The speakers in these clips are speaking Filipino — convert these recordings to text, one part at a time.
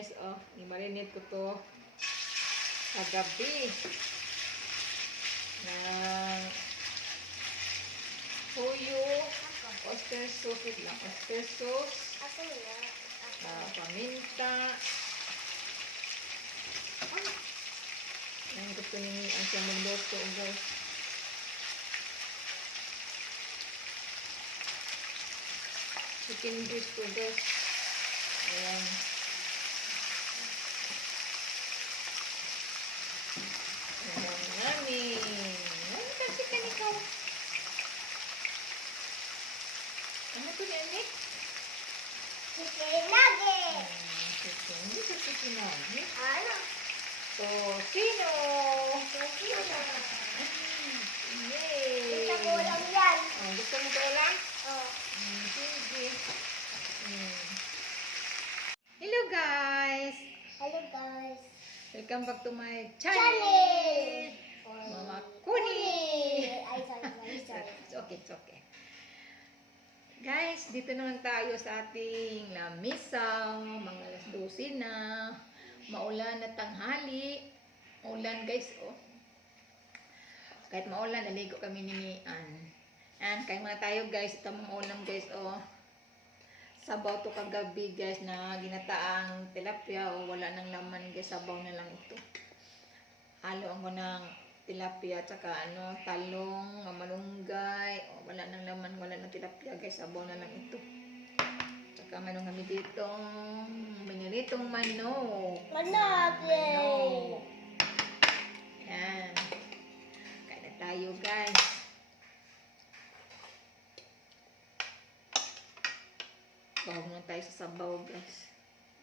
guys, oh. I-marinate ko to kagabi. ng toyo, oyster sauce, wait lang, oyster sauce, uh, paminta. Ang gusto ni ang siya magluto, guys. Chicken breast ko, guys. Ayan. Ayan Tocino! Tocino. Yay! Gusto ko lang yan. Oh, gusto mo ko lang? Sige. Hello guys! Hello guys. Welcome back to my channel! Channel. Mama Kuni! Ay, sorry, sorry, sorry. It's okay, it's okay. Guys, dito naman tayo sa ating lamisa. Mga alas 12 na. Maulan na tanghali. Maulan guys, oh. Kahit maulan, naligo kami ni Mian. And kain muna tayo guys. Ito mga ulam guys, oh. Sabaw to kagabi guys na ginataang tilapia o wala nang laman guys. Sabaw na lang ito. Halo ako ng tilapia tsaka ano, talong, malunggay. O, wala nang laman, wala guys. Sabaw na lang ito. Tsaka meron kami dito binilitong manok. Manok, yay! Manok. Yan. Kain na tayo guys. Bahog na tayo sa sabaw guys.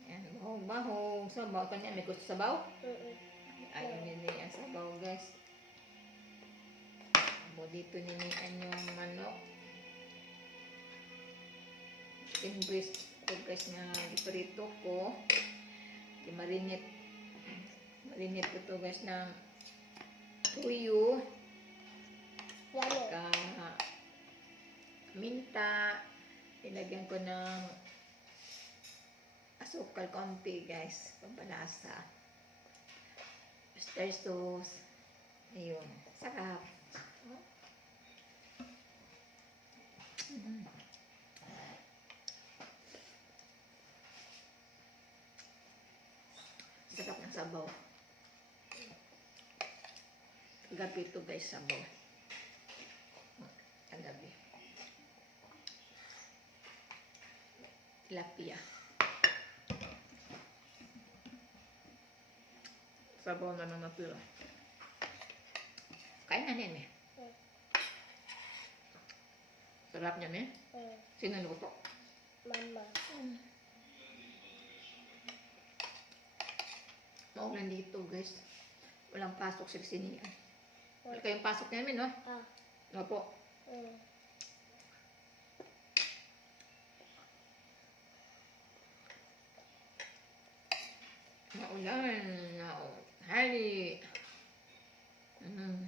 Yan, bahog, bahog. Sabaw ka niya. May gusto sabaw? Mm-mm. Ayaw nila ang sabaw guys. Abo dito ninian yung manok. Breast ko guys na iparito ko. Marinate. Marinate ko to guys ng tuyo. Ka minta. Ilagyan ko ng asukal konti guys. Pampalasa. Oyster sauce. Ayun. Sarap. Mm. Sarap ng sabaw. Gabi ito guys, sabaw. Kagabi. Tilapia. Sabaw na lang natira. Kain na nene. Mm. Sarap niya ne. Mm. Sino luto? Mama. Maulan dito guys. Walang pasok sa sinian. Wala kayong pasok namin, no? Ah. Opo. Mm. Maulan. Hali. Mm.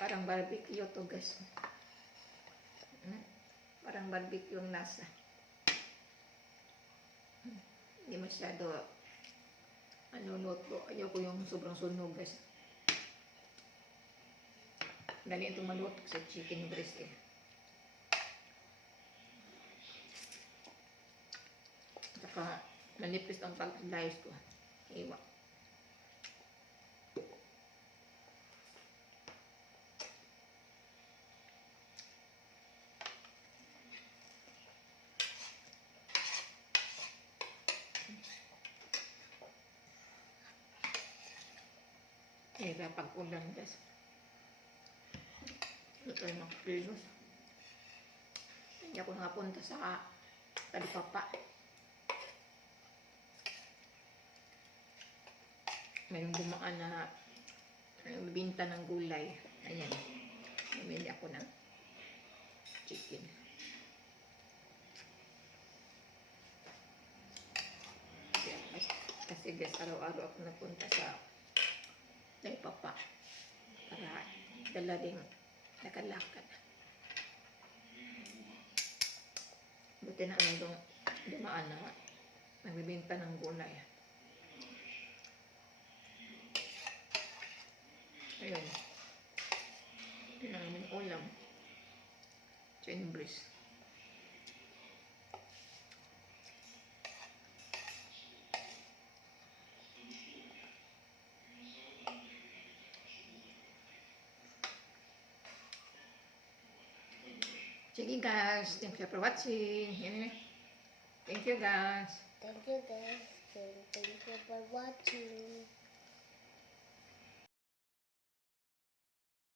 Parang barbecue to guys. Mm. Parang barbecue ang lasa. Hindi masyado ano luto. Ayoko yung sobrang sunog guys. Dali itong maluto sa chicken breast eh. Saka manipis ang pag-slice ko. Iwa. Kaya pag ulan guys. Ito tayo mga kilos. Hindi ako nakapunta sa talipapa. May bumaan na bibinta ng gulay. Ayan. Bumili ako ng chicken. Kasi guys, araw-araw ako napunta sa Talipapa para dala ding nakalakad. na lang itong dumaan na nagbibenta ng gulay. Ayun. Yun ang aming ulam. Chinbris. Sige guys, thank you for watching. Eh. Thank you guys. Thank you guys. Thank you for watching.